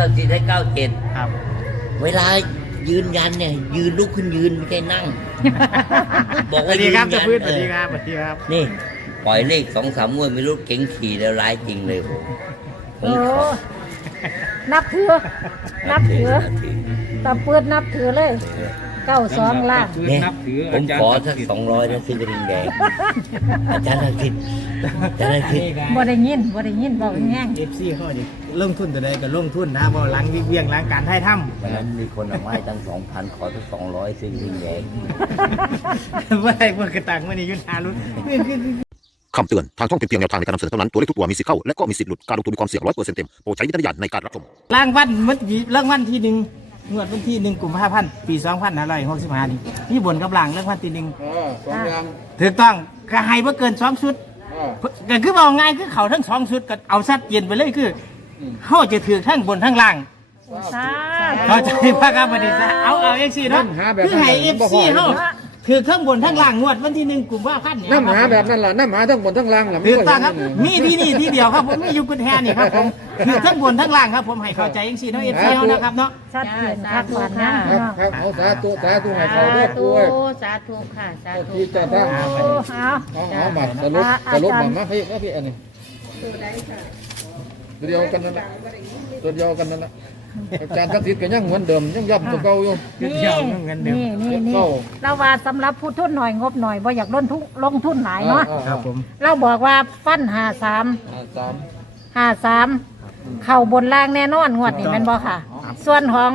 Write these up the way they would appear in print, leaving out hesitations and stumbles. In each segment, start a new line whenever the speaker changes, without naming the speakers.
ศักดิ์สิทธิ์ให้97
ครับ
เวลายืนยันเนี่ยยืนลุกขึ้นยืนไม่ใช่นั่ง บอก
ส
ว่า
วัสดี
ยืน
ค
ยั
รับ
น
จะพื้นสวัสดีครับสวัสดีครับ
นี่ปล่อยเลข2-3 งวดไม่รู้เก๋งขี่แล้วร้ายจริงเลยผม
โอ้นับถือนับถือตะเปิดนับถือเลย92ล้าน
เนี่ยผมขอสัก200นะซื้อกระดิ่งแดงอาจารย์ศักดิ์สิทธิ์อาจารย์ศักดิ์สิทธิ์
บ่ได้ยินบอกแง่ง
FC เขาดิลงทุนตัวใดก็ลงทุนนะบ่หลังเวียงหลังการถ่ายทำ
วันนั้นมีคนเอาไม้ตั้ง 2,000 ขอสัก200ซื้อกระดิ่งแดง
ว่าได้เมื่อกระตังมันนี่ยุนหาลุ้น
คำเตือน ทางช่องเป็นเพียงแนวทางในการนำเสนอเท่านั้น ตัวเลขทุกตัวมีสิทธิ์เข้า และก็มีสิทธิ์หลุด การลงทุนมีความเสี่ยง100%เต็ม โปรดใช้วิจารณญาณในการรับชม
รางวัลมันรางวัลที่หนึ่งงวดวันที่1 กุมภาพันธ์ปี2565นี่นี่บนกับหลังรางวัลที่หนึ่ง
สองอย่าง
ถูกต้องก็ให้บ่เกิน2ชุดก็คือเอาง่ายคือเขาทั้ง2ชุดก็เอาชัดเจนไปเลยคือเฮาจะถือทั้งบนทั้งล่าง
สา
เข้าใจป่ะครับบัดนี้ซะเอาจังซี่เนาะคือให้ FC เฮาถือทั้งบนทั้งล่างงวดวันที่1 กุมภาพันธ์นี่
น้ำหาแบบนั้นล่ะน้ำหาทั้งบนทั้งล่างล่ะ
ถูกต้องครับมีที่นี่ที่เดียวครับผมมีอยู่กุญแจนี่ครับผมถือทั้งบนทั้งล่างครับผมให้เข้าใจจังซี่เนาะ FC เฮานะครับเนาะ
ชัดเจนคักหวานนะ
ครับครับเอาสาธุให้เขาเรียกตัว
สาธุค่ะสาธุ
ที่จะตั้ง
โอ้เอา
มาสรุปมาพี่อันนี้ตัวเดียวกันนั่นแหละตัวเดียวกันนั่นแหละอาจารย์ทักษิณก็ยังเหมือนเดิมยังย่ำตัวเก่าอยู่
นี่เราว่าสำหรับผู้ทุนหน่อยงบหน่อยบ่อยากลงทุนหลายเนาะ
ครับผม
เราบอกว่าฟัน53เข้าบนล่างแน่นอนงวดนี้แม่นบ่ค่ะ ส่วนของ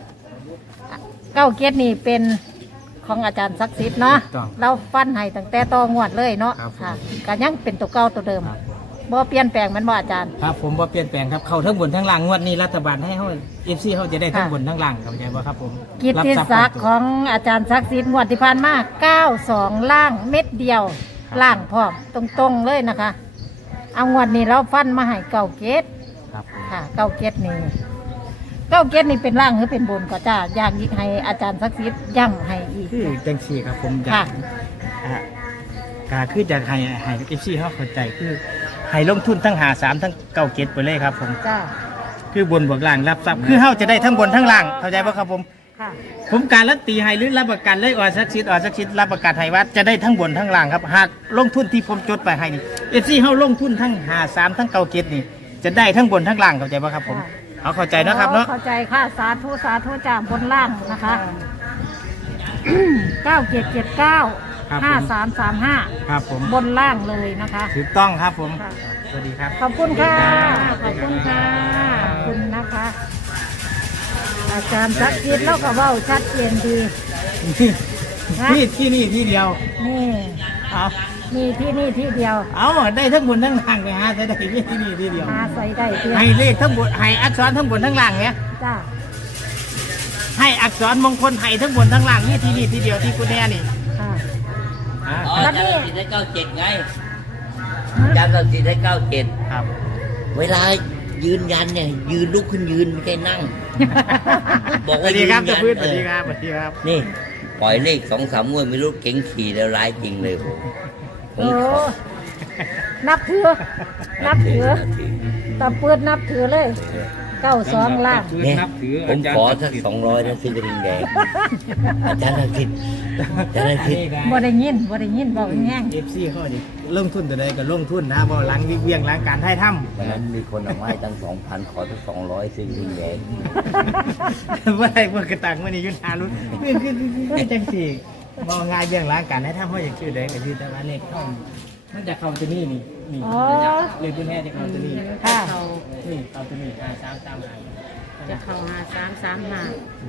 97นี่เป็นของอาจารย์ศักดิ์สิทธิ์เนาะเราฟันให้ตั้งแต่ต่องวดเลยเนาะค่ะก็ยังเป็นตัวเก่าตัวเดิมบ่เปลี่ยนแปลงแม่นบ่อาจารย์
ครับผมบ่เปลี่ยนแปลงครับเข้าทั้งบนทั้งล่างงวดนี้รัฐบาลให้เฮา FC เฮาจะได้ทั้งบนทั้งล่างเข้าใจบ่ครับผม
กิตติศักดิ์ของอาจารย์ศักดิ์สิทธิ์งวดที่ผ่านมา92ล่างเม็ดเดียวล่างพร้อมตรงๆเลยนะคะเอางวดนี้เราฟันมาให้เก้าเกต
ครับผม
ค่ะเก้าเกตนี่เป็นล่างหรือเป็นบนก็จ้าอยากยิกให้อาจารย์ศักดิ์สิทธิ์ย้ำให้อีก
คือจังซี่ครับผมอยา
ค่ะ
กก็คือจะให้ FC เฮาเข้าใจคือให้ลงทุนทั้ง53ทั้ง97ไปเลยครับผม
จ้า
คือบนบวกล่างรับทรัพย์คือเฮาจะได้ทั้งบนทั้งล่างเข้าใจป่ะครับผม
ค่ะ
ผมการันตีให้หรือรับประกันเลยออสักชิดรับประกันให้ว่าจะได้ทั้งบนทั้งล่างครับหากลงทุนที่ผมจดไปให้นี่เฮาลงทุนทั้ง53ทั้ง97นี่จะได้ทั้งบนทั้งล่างเข้าใจป่ะครับผมเอาเข้าใจนะครับเนาะ
เข้าใจค่ะสาธุจ้าบนล่างนะคะ9779 5335
ครับผม
บนล่างเลยนะคะ
ถูกต้องครับผม
ค่ะ
สวัสดีครับ
ขอบคุณค่ะ ขอบคุณค่ะ ขอบคุณนะคะ อาจารย์ศักดิ์สิทธิ์เราก็เว้าชัดเจนดีนะ
นี่ที่นี่ที่เดียว
นี่
เอา
มีที่นี่ที่เดียว
เอาได้ทั้งบนทั้งล่างไปหาจะได้ที่นี่ที่เดียว
หาใส่ได้เพียง
ให้เลขทั้งบนให้อักษรทั้งบนทั้งล่างเนี่ย
จ้า
ให้อักษรมงคลให้ทั้งบนทั้งล่างนี่ที่นี่ที่เดียวที่กูแน่นี่
ค่ะ
อ่า
อ๋ออาจารย์ศักดิ์สิทธิ์ให้97ไงอาจารย์ศักดิ์สิทธิ์ให้97
ครับ
เวลายืนยันเนี่ยยืนลุกขึ้นยืนไม่ใช่นั่ง บอก
ส
ว่า
วัสดี
ยืน
ค
ยั
รับ
น
จะพื้นสวัสดีครับสวัสดีครับ
นี่ปล่อยเลข2-3 งวดไม่รู้เก๋งขี่แล้วร้ายจริงเลยผม
โอ้นับถือตะเปิดนับถือเลย92ล้าน
เนี่ยผมขอสัก200นะซื้อกระดิ่งแดงอาจารย์ศักดิ์สิทธิ์อาจารย์ศักดิ์สิทธิ์
บ่ได้ยินบอกแง่ง
FC เขาดิลงทุนตัวใดก็ลงทุนนะบ่หลังเวียงหลังการถ่ายท
วันนั้นมีคนเอาไม้ตั้ง 2,000 ขอสัก200ซื้อกระดิ่งแดง
ำว่าได้เมื่อกระตังมันนี่ยุนหาลุ้นคือจังสี่มองงานเวียงหลังการถ่ายทำเขาอยากชื่อใดก็ชื่อแต่ว่าเลขเข้ามันจะเข้าตัวนี้นี่เลขคุณแม่จะเข้าตัวนี้
ค่ะ
นี่เข้าตัวนี้335
จะเข้า5335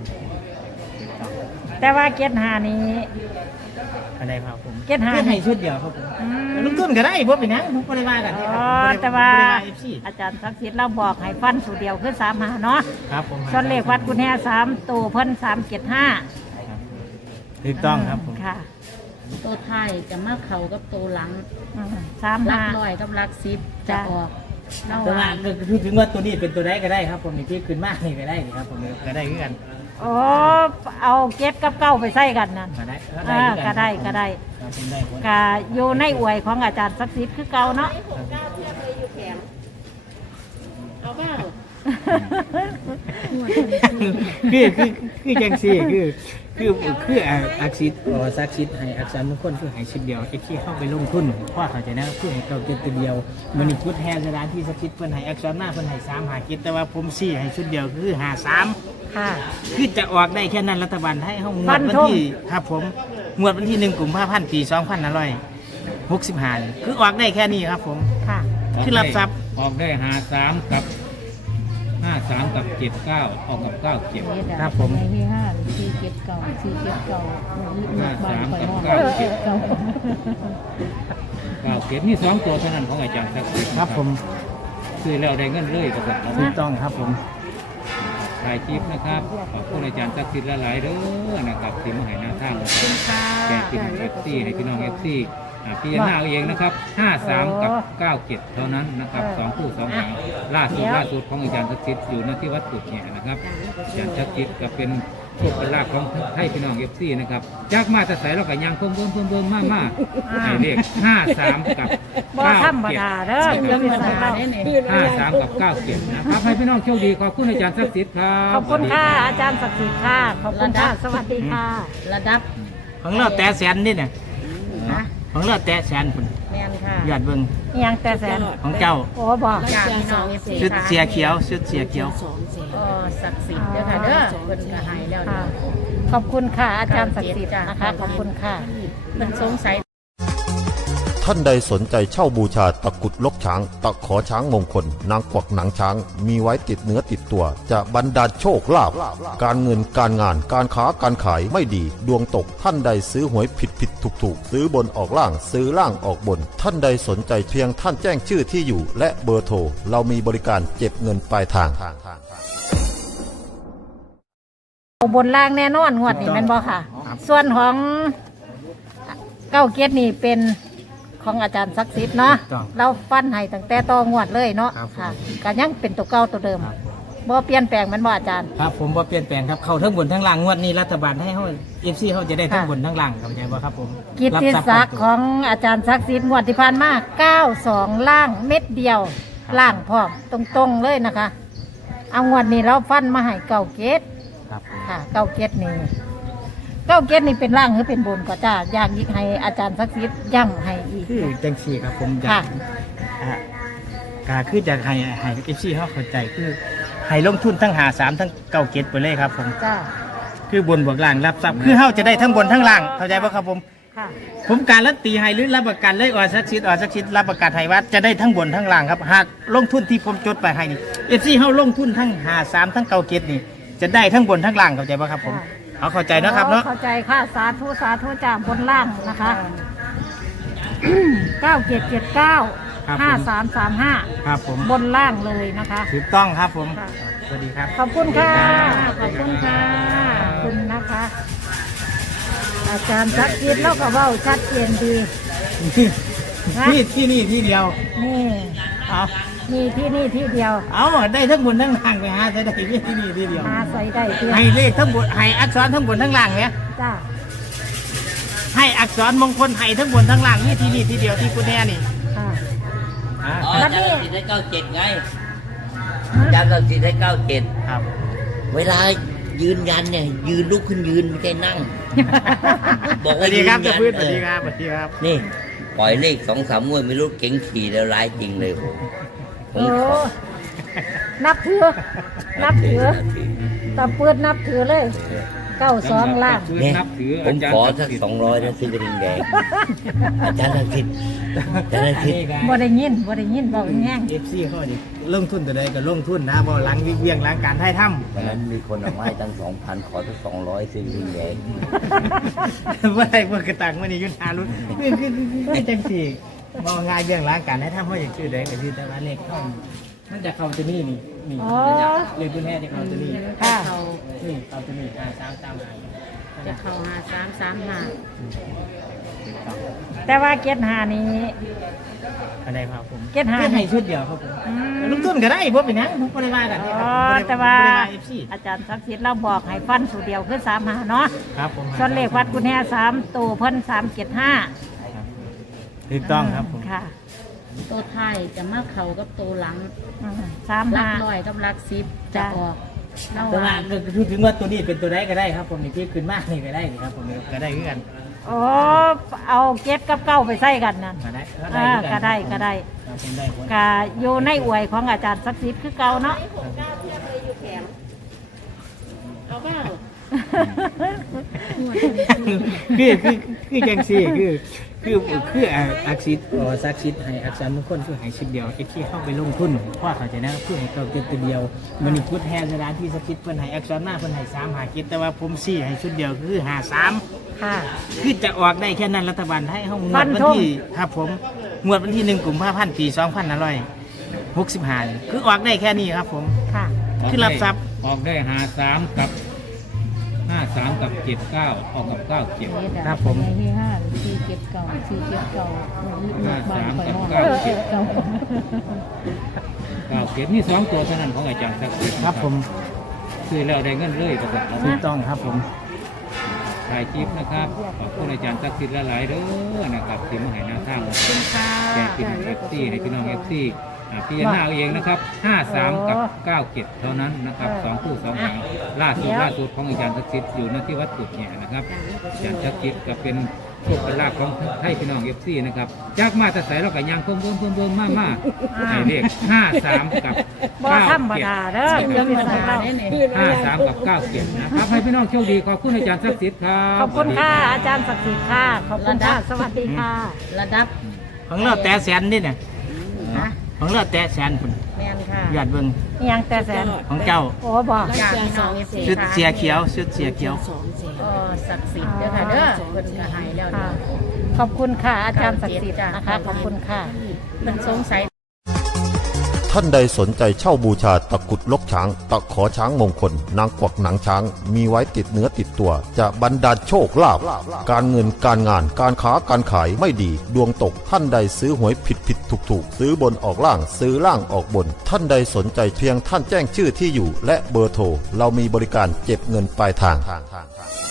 แต่ว่าเกียรติหานี้
อะไรครับผม
เก็ตหา
ให้ชุดเดียวครับผมลงทุนก็ได้พวกเป็นนะผมบริวารกัน
อ๋อแต่ว่าอาจารย์ศักดิ์สิทธิ์เราบอกให้ฟันสูตรเดียวคือ35เนาะ
ครับผม
ส่วนเลขวัดกุญแจ3ตัวเพิ่น375
ถูกต้องครับผม
ค่ะ
ตัวไทยจะมาเข้ากับตัวหลัง
35
ลักร้อยกับลัก10จะ
จ้ะ
ออกเรา
แต่ว่าคือถึงว่าตัวนี้เป็นตัวใดก็ได้ครับผมนี่ที่ขึ้นมากนี่ก็ได้ครับผมก็ได้เหมือนกัน
โอ้เอาเก็ดกับเก้าไปใส่กันนั่น
ก็ได้
ก็ได้
ครับผมได้หมด
ก็อยู่ในอวยของอาจารย์ศักดิ์สิทธิ์คือเก่าเนาะ
เอาเปล่า
คือจังซี่คืออักษิตซักษิตให้อักษรมงคลคือให้ชุดเดียวไอ้ที่เข้าไปลงทุนพ่อเข้าใจนะคือให้เก่าเก็บตัวเดียวมันนี่ชุดแทนสถานที่ศักดิ์สิทธิ์เพิ่นให้อักษรหน้าเพิ่นให้3หาเก็บแต่ว่าผมชี้ให้ชุดเดียวคือ53
ค่ะ
คือจะออกได้แค่นั้นรัฐบาลให้เฮางวดวันที่ครับผมงวดวันที่1กุมภาพันธ์ปี2565นี่คือออกได้แค่นี้ครับผม
ค่ะ
คือรับทรัพย์
ออกได้53กับ53กับ79ออกกับ97
ครับผม
ในที่ห้าสี่เจ็ดเก่าสี่เจ็ดเก่า
53กับ
เก่า
97นี่2ตัวเท่านั้นของอาจารย์ศักดิ์สิทธิ์
ครับผม
ซื้อแล้วได้เงินเลยก็เอา
ถูกต้องครับผม
ถ่ายคลิปนะครับขอบคุณอาจารย์ศักดิ์สิทธิ์หลายๆเด้อนะครับที่มาให้หน้าทางแจกพี่น้อง FC ให้พี่น้อง FC พี่หน้าเอาเองนะครับ53กับ97เท่านั้นนะครับ2คู่2หางล่าสุดของอาจารย์ศักดิ์สิทธิ์อยู่ณที่วัดกุดแห่นะครับอาจารย์ศักดิ์สิทธิ์ก็เป็นโชคเป็นลาภของให้พี่น้อง FC นะครับจากมาแต่ใส่เราก็ยังเพิ่มมาให้เลข53กับ
บ่ธรรมดาเด้อ
เรื่อง
พี่
ภา
น้อง
ษา
เรา
ได้เนี่ย
53กับ97นะครับให้พี่น้องโชคดีขอบคุณอาจารย์ศักดิ์สิทธิ์ครับ
ขอบคุณค่ะอาจารย์ศักดิ์สิทธิ์ค่ะขอบคุณค่ะสวัสดีค่ะ
ระดับ
ของเราแต่แสนนี่เนี่ย
นะ
ของเราแต่แสนพุ่น
แม่นค่ะ
ยอดเบิ่ง
อิหยังแต่แสน
ของเจ้า
โอ้บอก
จากพี่น้องเอฟซี
ชุดเสียเขียวชุดเสียเขียว
ก็ศักดิ์สิทธิ์เด้อค่ะเด้อเพิ่นก็ให้แล้ว
ค่ะ
เด้อ
ขอบคุณค่ะอาจารย์ศักดิ์สิทธิ์นะคะขอบคุณค่ะ
เพิ่นสงสัย
ท่านใดสนใจเช่าบูชาตะกรุดลกช้าง ตะขอช้างมงคล นางกวักหนังช้าง มีไว้ติดเนื้อติดตัว จะบรรดาลโชคลาภการเงินการงานการค้าการขายไม่ดี ดวงตกท่านใดซื้อหวยผิดถูกซื้อบนออกล่างซื้อล่างออกบน ท่านใดสนใจเพียงท่านแจ้งชื่อที่อยู่ และเบอร์โทรเรามีบริการเก็บเงินปลายทาง
บนล่างแน่นอนงวดนี้แม่นบ่ค่ะ ส่วนของเก้าเกียรตินี่เป็นของอาจารย์ศักดิ์สิทธิ์เนาะเราฟันให้ตั้งแต่ต่องวดเลยเนาะค่ะก็ยังเป็นตัวเก่าตัวเดิมบ่เปลี่ยนแปลงแมันบ่อาจารย์
ครับผมบ่เปลี่ยนแปลงครับเข้าทั้งบนทั้งล่างงวดนี้รัฐบาลให้เฮา FC เฮาจะได้ทั้งบนทั้งล่างเข้าใจบ่ครับผม
กิตติศักดิ์ของอาจารย์ศักดิ์สิทธิ์งวดที่ผ่านมา92ล่างเม็ดเดียวล่างพร้อมตรงๆเลยนะคะเอางวดนี้เราฟันมาให้เก้าเกียรติ
ครับผม
ค่ะเก้าเกียรตินี่เก้าเกียรตินี่เป็นล่างหรือเป็นบนก็จ้าอยากยิกให้อาจารย์ศักดิ์สิทธิ์ย้ำให้อีก
คือจังซี่ครับผมอยา
ค่ะ
กก็คือจะให้FC เฮาเข้าใจคือให้ลงทุนทั้ง53ทั้ง97ไปเลยครับผม
จ้า
คือบนบวกล่างรับทรัพย์คือเฮาจะได้ทั้งบนทั้งล่างเข้าใจป่ะครับผม
ค่ะ
ผมการันตีให้หรือรับประกันเลยสักชิดรับประกันให้ว่าจะได้ทั้งบนทั้งล่างครับหากลงทุนที่ผมจดไปให้นี่เฮาลงทุนทั้ง53ทั้ง97นี่จะได้ทั้งบนทั้งล่างเข้าใจป่ะครับผมเอาเข้าใจนะครับเนาะ
เข้าใจค่ะสาธุสาธุจ้าบนล่างนะคะ9779 5335
ครับผม
บนล่างเลยนะคะ
ถูกต้องครับผม
ค่ะ
สวัสดีครับ
ขอบคุณค่ะ ขอบคุณค่ะ ขอบคุณนะคะ อาจารย์ชัดเจนแล้วก็เว้าชัดเจนดี
ที่นี่ที่เดียว
นี่
เอา
มีที่นี่ที่เดียว
เอาได้ทั้งบนทั้งล่างไปหาได้ที่นี่ที่เดียว
หาใส่ได้เพียง
ให้เลขทั้งบนให้อักษรทั้งบนทั้งล่างเนี่ย
จ้า
ให้อักษรมงคลให้ทั้งบนทั้งล่างนี่ที่นี่ที่เดียวที่คุณแน่นี่
ค่ะ
อ่า
อ๋ออาจารย์ศักดิ์สิทธิ์ให้97ไงอาจารย์ศักดิ์สิทธิ์ให้97
ครับ
เวลายืนยันเนี่ยยืนลุกขึ้นยืนไม่ใช่นั่ง บอก
ส
ว่า
วัสดี
ยืน
ค
ยั
รับ
น
เจ้าพื้นสวัสดีครับสวัสดีครับ
นี่ปล่อยเลข2-3งวดไม่รู้เก่งขี่แล้วร้ายจริงเลยผม
โอ้นับถือ นับถือตะปืดนับถือเลย92ล่าง
เนี่ย
นับถือ
ผมขอสัก200นะซื้อกระดิ่งแดงอาจารย์ศักดิ์สิทธิ์อาจารย์ศักดิ์สิทธิ์
บ่ได้ยินบอกแห้ง
เอฟซีเขาดิลงทุนตัวใดก็ลงทุนนะบ่หลังวิเวียงหลังการไถ่ถ้
วันนั้นมีคนเอาไม้ตั้ง 2,000 ขอสัก200ซื้อกระดิ่งแดง
ำว่าไรเพื่อกระตังมันนี่ยุ่นหาลุ้นคือจังสี่บ่ง่ายเวียงหลังการไถ่ถ้ำเขาอยากชื่อใดก็ชื่อแต่ว่าเลขเข้ามันจะเข้าตัวนี้นี่
อ๋อ
เลขตัวแท้จะเข้าตัวนี้
ค่ะ
นี่เข้าตัวนี้3 3
จะเข้า5335
แต่ว่าเกียรติหานี้
อะไรครับผม
เก็ตหา
แค่ให้ชุดเดียวครับผมลงทุนก็ได้บ่เป็นหยังผมบ่ได้ว่ากันนี่ค
อ๋
รั
อบ แต่ว่า
บ่ได้ว่า FC
อาจารย์ศักดิ์สิทธิ์เราบอกให้ฟันสูตรเดียวคือ35เนาะ
ครับผม
ส่วนเลขวัดกุญแจ3ตัวเพิ่น375
ถูกต้องครับผม
ค่ะ
ตัวไทยจะมาเข้ากับตัวหลัง
สาม
หลั
ห้าก
ร้อยกับหลักสิบจะออกเรา
แต่ว่าก็คือถึงว่าตัวนี้เป็นตัวใดก็ได้ครับผมนี่ที่ขึ้นมากนี่ก็ได้นี่ครับผมนี่ก็ได้คือกัน
อ๋อเอาเก็ดกับเก้าไปใส่กันนั่น
ก็ได้
ก็ได้ก็ได้
ครับผมได้ผล
ก็อยู่ในอวยของอาจารย์ศักดิ์สิทธิ์คือเก่าเนาะ
เอาเปล่า
คือจังซี่คืออักษิตศักดิ์สิทธิ์ให้อักษรมงคลคือให้ชุดเดียวไอ้ที่เข้าไปลงทุนเพราะเขาใจนะคือให้เก่าเก็บตัวเดียวมันนี่พุทธแทนสถานที่ศักดิ์สิทธิ์เพิ่นให้อักษรหน้าเพิ่นให้3หากิจแต่ว่าผมซี่ให้ชุดเดียวคือ53
ค่ะ
คือจะออกได้แค่นั้นรัฐบาลไทยเฮางว
ฟั
ด
น
วัน
ธง
ที่ครับผมงวดวันที่1กุมภาพันธ์ปี2565คือออกได้แค่นี้ครับผม
ค่ะ
คือรับทรัพย์
ออกได้53กับ53กับ79ออกกับ97
ครับผม
ที่5 4 7 9 4 7 9
53กับ97มี2ตัวเท่านั้นของอาจารย์ศักดิ์สิทธิ์
ครับผม
ซื้อแล้วได้เงินเลยประกาศ
ถูกต้องครับผม
ถ่ายคลิปนะครับขอบคุณอาจารย์ศักดิ์สิทธิ์หลายๆเด้อนะครับที่มาให้หน้าทางแจกพี่น้อง FC ให้พี่น้อง FC พี่จะหน้าเอาเองนะครับ53กับ97เท่านั้นนะครับ2คู่2หางล่าสุดของอาจารย์ศักดิ์สิทธิ์อยู่ณที่วัดกุดแห่นะครับอาจารย์ศักดิ์สิทธิ์ก็เป็นโชคเป็นลาภของให้พี่น้อง FC นะครับจากมาแต่ใส่เราก็ยังเพิ่มมาให้เลข53กับ
บ่ธรรมดาเด้อ
เรื่องธรรมดาได้เนี่ย
53กับ97นะครับให้พี่น้องโชคดีขอบคุณอาจารย์ศักดิ์สิทธิ์ครับ
ขอบคุณค่ะอาจารย์ศักดิ์สิทธิ์ค่ะขอบคุณค่ะสวัสดีค่ะ
ระดับ
ของเราแต่แสนนี่เนี่ย
นะ
ของเราแต่แสนคุณ
แมนค่ะ
ยอดเบิ่ง
อิหยังแต่แสน
ของเจ้า
โอ้บอก
จากพี่น้อง FC
ชุด
ค่ะ
เสียเขียวชุดเสียเขียว
ก็ศักดิ์สิทธิ์เด้อค่ะเด้อเพิ่นก็ให้แล้ว
ค่ะ
เนาะ
ขอบคุณค่ะอาจารย์ศักดิ์สิทธิ์นะคะขอบคุณค่ะ
เพิ่นสงสัย
ท่านใดสนใจเช่าบูชาตะกรุดลกช้าง ตะขอช้างมงคล นางกวักหนังช้าง มีไว้ติดเนื้อติดตัว จะบรรดาลโชคลาภการเงินการงานการค้าการขายไม่ดี ดวงตกท่านใดซื้อหวยผิดถูกซื้อบนออกล่างซื้อล่างออกบน ท่านใดสนใจเพียงท่านแจ้งชื่อที่อยู่ และเบอร์โทรเรามีบริการเก็บเงินปลายทาง